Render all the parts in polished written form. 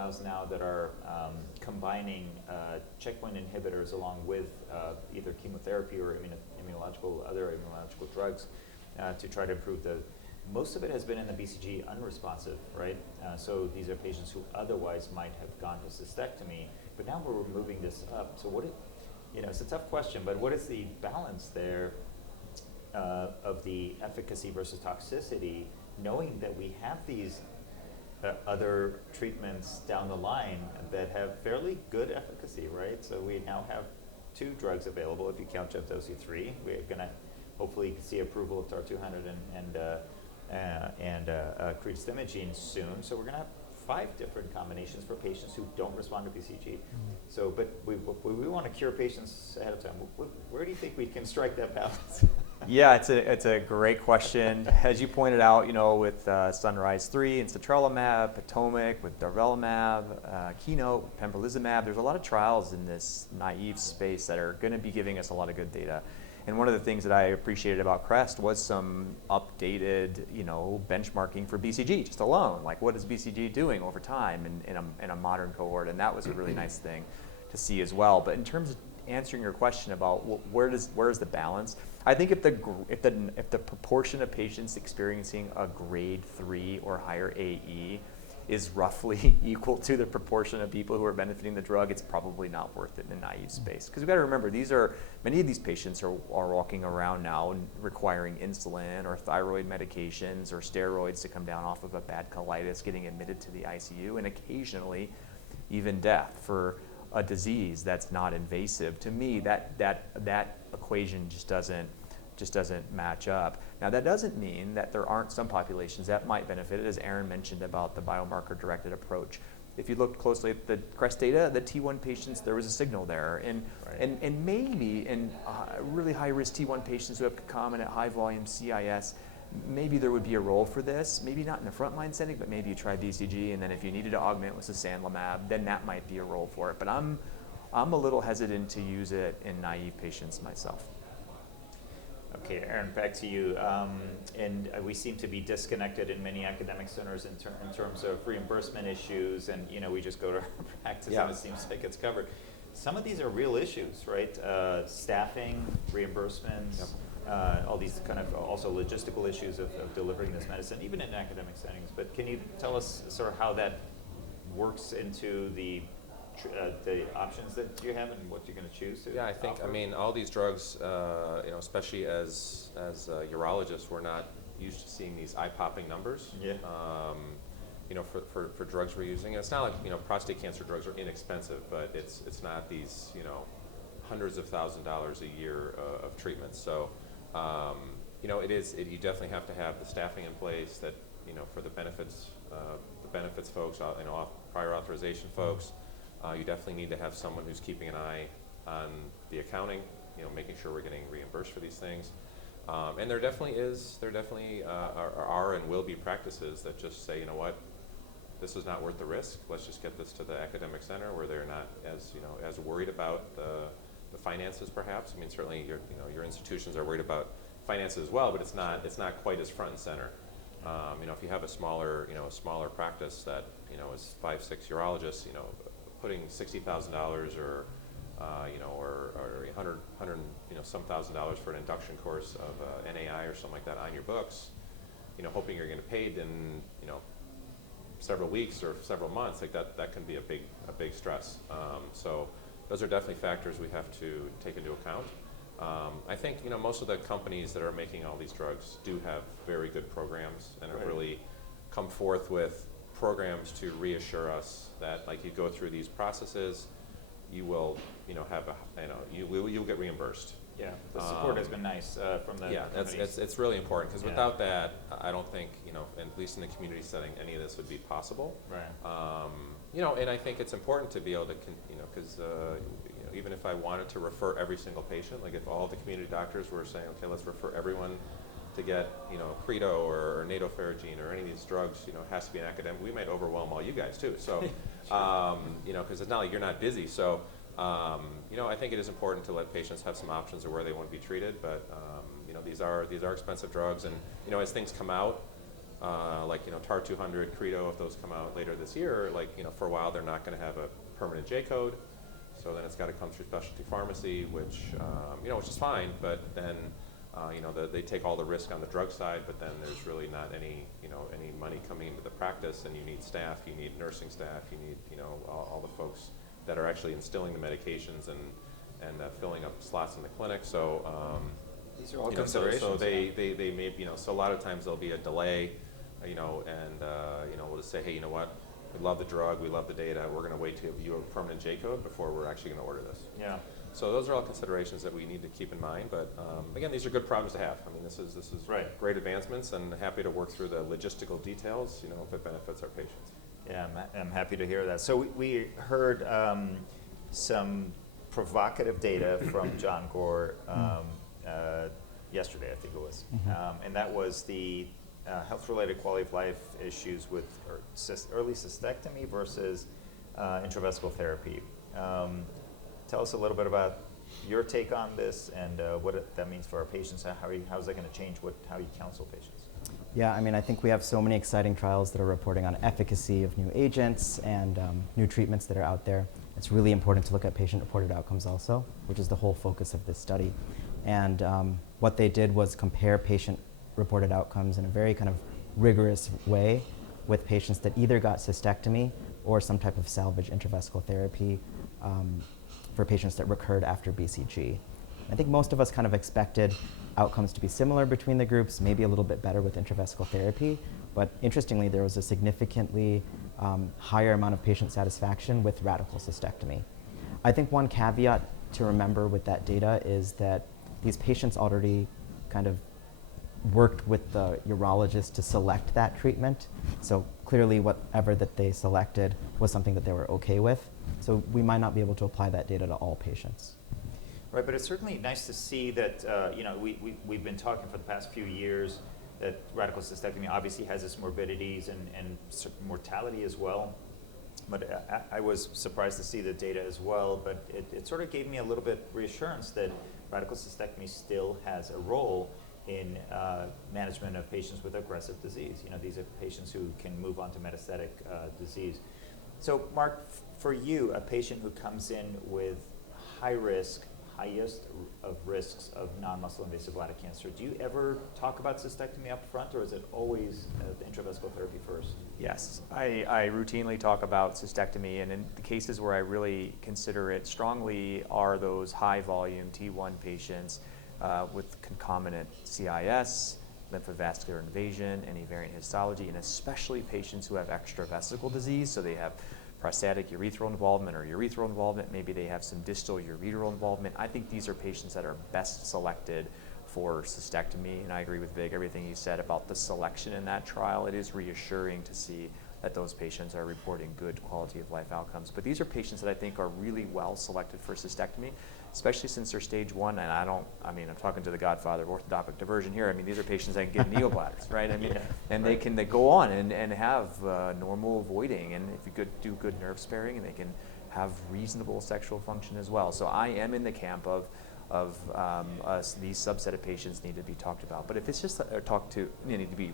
trials now that are combining checkpoint inhibitors along with either chemotherapy or other immunological drugs to try to improve most of it has been in the BCG-unresponsive, right? So these are patients who otherwise might have gone to cystectomy, but now we're moving this up. So it's a tough question, but what is the balance there of the efficacy versus toxicity, knowing that we have these other treatments down the line that have fairly good efficacy, right? So we now have 2 drugs available if you count Gemdosi 3. We're going to hopefully see approval of TAR-200 and cretostimogene soon. So we're going to have 5 different combinations for patients who don't respond to BCG. So, but we want to cure patients ahead of time. Where do you think we can strike that balance? Yeah, it's a great question. As you pointed out, with Sunrise 3 and citralumab, Potomac with durvalumab, Keynote, pembrolizumab, there's a lot of trials in this naive space that are going to be giving us a lot of good data. And one of the things that I appreciated about CREST was some updated, benchmarking for BCG just alone. Like, what is BCG doing over time in a modern cohort? And that was a really nice thing to see as well. But in terms of answering your question about where is the balance, I think if the proportion of patients experiencing a grade 3 or higher AE is roughly equal to the proportion of people who are benefiting the drug, it's probably not worth it in a naive space. Because we've got to remember, many of these patients are walking around now and requiring insulin or thyroid medications or steroids to come down off of a bad colitis, getting admitted to the ICU, and occasionally even death for a disease that's not invasive. To me, that equation just doesn't match up. Now, that doesn't mean that there aren't some populations that might benefit, as Aaron mentioned about the biomarker-directed approach. If you look closely at the CREST data, the T1 patients, there was a signal there. And maybe in really high-risk T1 patients who have concomitant high-volume CIS, maybe there would be a role for this. Maybe not in the frontline setting, but maybe you try BCG, and then if you needed to augment with sasanlimab, then that might be a role for it. But I'm a little hesitant to use it in naive patients myself. Okay, Aaron, back to you. And we seem to be disconnected in many academic centers in terms of reimbursement issues, and we just go to practice and it seems like it's covered. Some of these are real issues, right? Staffing, reimbursements, all these kind of also logistical issues of delivering this medicine, even in academic settings. But can you tell us sort of how that works into the options that you have and what you're going to choose to I think, offer? all these drugs, especially as urologists, we're not used to seeing these eye-popping numbers. Yeah. For drugs we're using. And it's not like, prostate cancer drugs are inexpensive, but it's not these, hundreds of $1,000s a year of treatments. So, you definitely have to have the staffing in place that, for the benefits folks, prior authorization folks. You definitely need to have someone who's keeping an eye on the accounting, making sure we're getting reimbursed for these things. And there definitely are and will be practices that just say, this is not worth the risk. Let's just get this to the academic center where they're not as worried about the finances, perhaps. I mean, certainly your institutions are worried about finances as well, but it's not quite as front and center. If you have a smaller practice that is 5-6 urologists, putting $60,000 or $100 some $1,000 for an induction course of NAI or something like that on your books, hoping you're going to pay in several weeks or several months, like that can be a big stress. So those are definitely factors we have to take into account. I think most of the companies that are making all these drugs do have very good programs and have really come forth with programs to reassure us that, like, you go through these processes, you will you'll get reimbursed. Yeah, the support has been nice from the companies. It's really important, because without that, I don't think at least in the community setting, any of this would be possible. Right. And I think it's important to be able to because even if I wanted to refer every single patient, like if all the community doctors were saying, okay, let's refer everyone to get Creto or nadofaragene or any of these drugs, it has to be an academic, we might overwhelm all you guys too. So because it's not like you're not busy. So I think it is important to let patients have some options of where they want to be treated, but these are expensive drugs, and as things come out, like, TAR 200, Credo, if those come out later this year, like, for a while they're not going to have a permanent J code. So then it's got to come through specialty pharmacy, which, which is fine, but then, they take all the risk on the drug side, but then there's really not any money coming into the practice, and you need staff, you need nursing staff, you need, all the folks that are actually instilling the medications and filling up slots in the clinic. So, these are all considerations. So they may, so a lot of times there'll be a delay, and we'll just say, hey, you know what? We love the drug, we love the data. We're going to wait to give you a permanent J code before we're actually going to order this. Yeah. So those are all considerations that we need to keep in mind. But again, these are good problems to have. I mean, this is right. Great advancements, and happy to work through the logistical details. If it benefits our patients. Yeah, I'm happy to hear that. So we heard some provocative data from John Gore yesterday, I think it was, and that was the health-related quality of life issues with early cystectomy versus intravesical therapy. Tell us a little bit about your take on this and what that means for our patients. How is that going to change how you counsel patients? Yeah, I mean, I think we have so many exciting trials that are reporting on efficacy of new agents and new treatments that are out there. It's really important to look at patient-reported outcomes also, which is the whole focus of this study. And what they did was compare patient-reported outcomes in a very kind of rigorous way with patients that either got cystectomy or some type of salvage intravesical therapy for patients that recurred after BCG. I think most of us kind of expected outcomes to be similar between the groups, maybe a little bit better with intravesical therapy, but interestingly, there was a significantly higher amount of patient satisfaction with radical cystectomy. I think one caveat to remember with that data is that these patients already kind of worked with the urologist to select that treatment. So clearly whatever that they selected was something that they were okay with. So we might not be able to apply that data to all patients. Right, but it's certainly nice to see that, we've been talking for the past few years that radical cystectomy obviously has its morbidities and mortality as well. But I was surprised to see the data as well, but it sort of gave me a little bit reassurance that radical cystectomy still has a role in management of patients with aggressive disease. These are patients who can move on to metastatic disease. So Mark, for you, a patient who comes in with high risk, highest of risks of non-muscle invasive bladder cancer, do you ever talk about cystectomy up front, or is it always the intravesical therapy first? Yes, I routinely talk about cystectomy, and in the cases where I really consider it strongly are those high volume T1 patients with concomitant CIS, lymphovascular invasion, any variant histology, and especially patients who have extravesical disease, so they have prostatic urethral involvement or urethral involvement, maybe they have some distal ureteral involvement. I think these are patients that are best selected for cystectomy, and I agree with Vig, everything he said about the selection in that trial. It is reassuring to see that those patients are reporting good quality of life outcomes. But these are patients that I think are really well selected for cystectomy, especially since they're stage 1, and I'm talking to the godfather of orthodontic diversion here. I mean, these are patients that can get neobladders, right? I mean, and they go on and have normal voiding, and if you could do good nerve sparing, and they can have reasonable sexual function as well. So I am in the camp of these subset of patients need to be talked about. But if it's just need to be,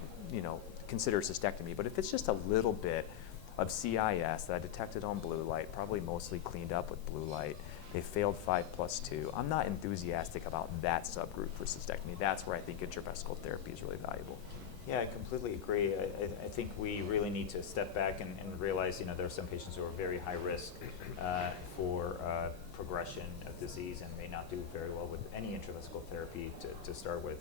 consider cystectomy. But if it's just a little bit of CIS that I detected on blue light, probably mostly cleaned up with blue light, they failed 5+2, I'm not enthusiastic about that subgroup for cystectomy. That's where I think intravesical therapy is really valuable. Yeah, I completely agree. I think we really need to step back and realize, there are some patients who are very high risk for progression of disease and may not do very well with any intravesical therapy to start with.